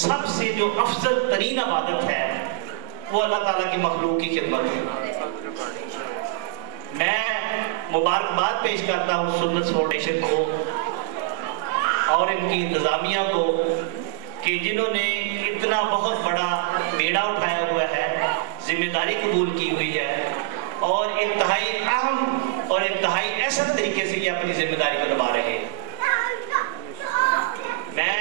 سب سے جو افضل ترین عبادت ہے وہ اللہ تعالیٰ کی مخلوق کی خدمت ہے۔ میں مبارکباد پیش کرتا ہوں سنت فاؤنڈیشن کو اور ان کی انتظامیہ کو کہ جنہوں نے اتنا بہت بڑا بیڑا اٹھایا ہوا ہے، ذمہ داری قبول کی ہوئی ہے اور انتہائی اہم اور انتہائی احسن طریقے سے یہ اپنی ذمہ داری کو نبھا رہے ہیں۔ میں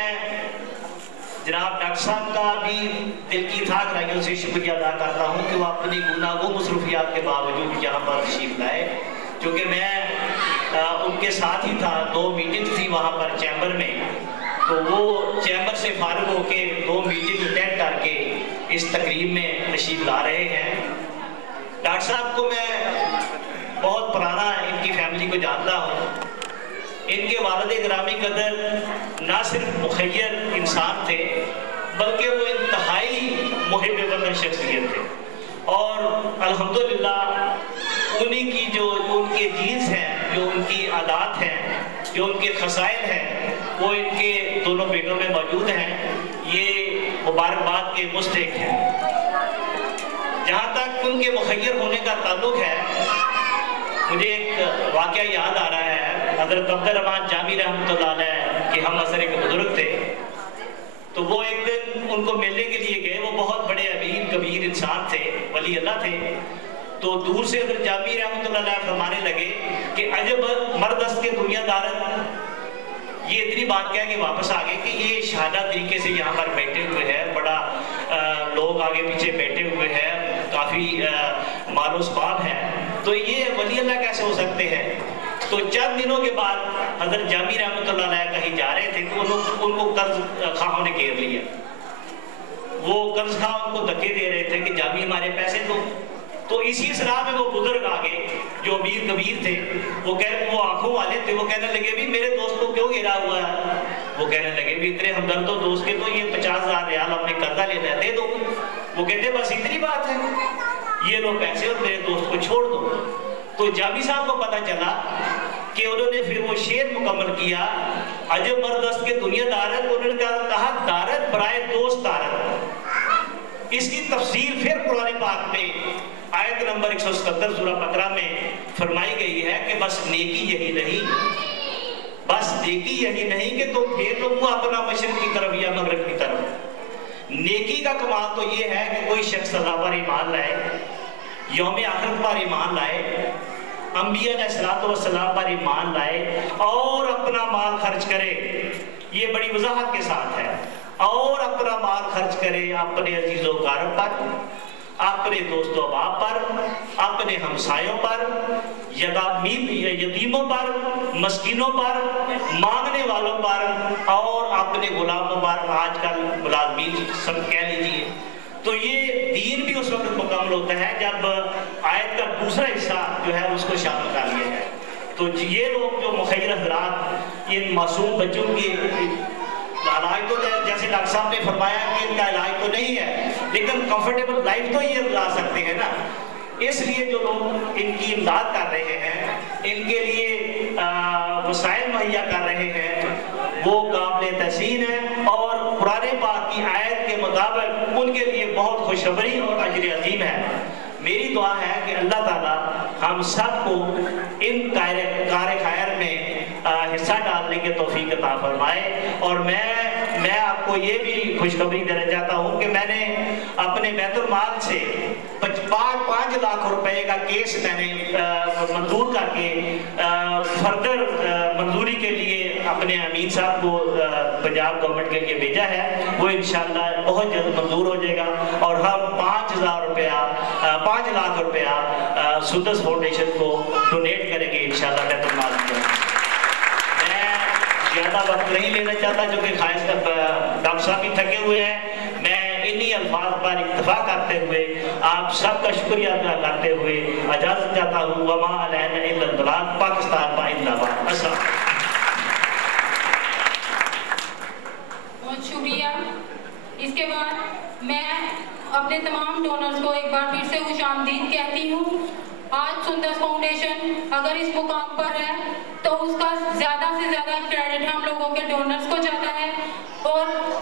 جناب ڈاکٹر صاحب کا بھی دل کی تھا گرائیوں سے شکریہ ادا کرتا ہوں کہ وہ اپنی گناہوں مصروفیات کے باوجود یہاں پر تشریف لائے، کیونکہ میں ان کے ساتھ ہی تھا، 2 میٹنگ تھی وہاں پر چیمبر میں، تو وہ چیمبر سے فارغ ہو کے 2 میٹنگ اٹینڈ کر کے اس تقریب میں تشریف لا رہے ہیں۔ ڈاکٹر صاحب کو میں بہت پرانا ان کی فیملی کو جانتا ہوں۔ ان کے والد گرامی قدر نہ صرف مخیر انسان تھے بلکہ وہ انتہائی محب وطن شخصیت تھے، اور الحمدللہ انہی کی جو ان کے جینز ہیں، جو ان کی عادات ہیں، جو ان کے خصائل ہیں، وہ ان کے دونوں بیٹوں میں موجود ہیں۔ یہ مبارکباد کے مستحق ہیں۔ جہاں تک ان کے مخیر ہونے کا تعلق ہے، مجھے ایک واقعہ یاد آ رہا ہے۔ حضرت عبد الرحمن جامی رحمۃ اللہ علیہ کے ہم عصر کے بزرگ تھے، تو وہ ایک دن ان کو ملنے کے لیے گئے۔ وہ بہت بڑے امیر کبیر انسان تھے، ولی اللہ تھے۔ تو دور سے حضرت جامی رحمۃ اللہ علیہ فرمانے لگے کہ عجب مرد است کے دنیا دارت، یہ اتنی بات کہہ کے واپس آ گئے کہ یہ شہادہ طریقے سے یہاں پر بیٹھے ہوئے ہیں، بڑا لوگ آگے پیچھے بیٹھے ہوئے ہیں، کافی مال و اسباب ہیں، تو یہ ولی اللہ کیسے ہو سکتے ہیں؟ تو چند دنوں کے بعد حضرت جامی رحمۃ اللہ علیہ کہیں جا رہے تھے کہ ان کو قرض خواہوں نے گھیر لیا۔ وہ قرض خواہ ان کو دھکے دے رہے تھے کہ جامی ہمارے پیسے دو۔ تو اسی اصلاح میں وہ بزرگ آگے جو امیر کبیر تھے، وہ آنکھوں والے تھے، وہ کہنے لگے بھی میرے دوست کو کیوں گھیرا ہوا ہے؟ وہ کہنے لگے بھی اتنے ہمدرد و دوست کے تو یہ 50,000 ریال اپنے قرضہ لینا ہے، دے دو۔ وہ کہتے بس اتنی بات ہے، یہ لو پیسے اور میرے دوست کو چھوڑ دو۔ تو جامی صاحب کو پتہ چلا کہ انہوں نے پھر وہ شعر مکمل کیا، عجب مرد است کے دنیا دارت، انہوں نے کہا دارت برائے دوست دارت۔ اس کی تفسیر پھر قرآن پاک میں آیت نمبر 177 سورہ بقرہ میں فرمائی گئی ہے کہ بس نیکی یہی نہیں، بس نیکی یہی نہیں کہ تم پھیر لو اپنا مشرق کی طرف یا مغرب کی طرف۔ نیکی کا کمال تو یہ ہے کہ کوئی شخص اللہ پر ایمان لائے، یوم آخرت پر ایمان لائے، انبیاء علیہ الصلوۃ والسلام پر ایمان لائے اور اپنا مال خرچ کرے۔ یہ بڑی وضاحت کے ساتھ ہے، اور اپنا مال خرچ کرے اپنے عزیز و اقارب پر، اپنے دوست و احباب پر، اپنے ہمسایوں پر، یتیموں پر، مسکینوں پر، مانگنے والوں پر اور اپنے غلاموں پر۔ آج کل ملازمین سب کہہ لیجیے۔ تو یہ دین بھی اس وقت مکمل ہوتا ہے جب آیت کا دوسرا حصہ جو ہے اس کو شامل کر لیا ہے۔ تو یہ لوگ جو مخیر حضرات ان معصوم بچوں کی علاج تو جیسے ڈاکٹر صاحب نے فرمایا کہ ان کا علاج تو نہیں ہے، لیکن کمفرٹیبل لائف تو یہ گزار سکتے ہیں نا۔ اس لیے جو لوگ ان کی امداد کر رہے ہیں، ان کے لیے وسائل مہیا کر رہے ہیں، وہ قابل تحسین ہیں، اور قرآن پاک کی آیت کے مطابق ان کے لیے بہت خوشخبری اور اجر عظیم ہے۔ میری دعا ہے کہ اللہ تعالیٰ ہم سب کو ان کار خیر میں حصہ ڈالنے کے توفیق عطا فرمائے۔ اور میں آپ کو یہ بھی خوشخبری دینا چاہتا ہوں کہ میں نے اپنے بیت المال سے 5 لاکھ روپے کا کیس میں نے منظور کر کے فردر منظوری کے لیے اپنے امین صاحب کو پنجاب گورنمنٹ کے لیے بھیجا ہے۔ وہ انشاءاللہ بہت جلد منظور ہو جائے گا، اور ہم 5 لاکھ روپیہ سدس فاؤنڈیشن کو ڈونیٹ کریں گے انشاءاللہ بیت المال میں۔ میں زیادہ وقت نہیں لینا چاہتا کیونکہ خواہش کا ڈاکٹر صاحب بھی تھکے ہوئے ہیں۔ میں انہی الفاظ پر اکتفا کرتے ہوئے آپ سب کا شکریہ ادا کرتے ہوئے اجازت چاہتا ہوں۔ وما علینا الا البلاغ۔ پاکستان زندہ باد۔ السلام۔ بہت شکریہ۔ اس کے بعد میں اپنے تمام ڈونرز کو ایک بار پھر سے خوش آمدید کہتی ہوں۔ آج سندس فاؤنڈیشن اگر اس مقام پر ہے تو اس کا زیادہ سے زیادہ کریڈٹ ہم لوگوں کے ڈونرز کو جاتا ہے، اور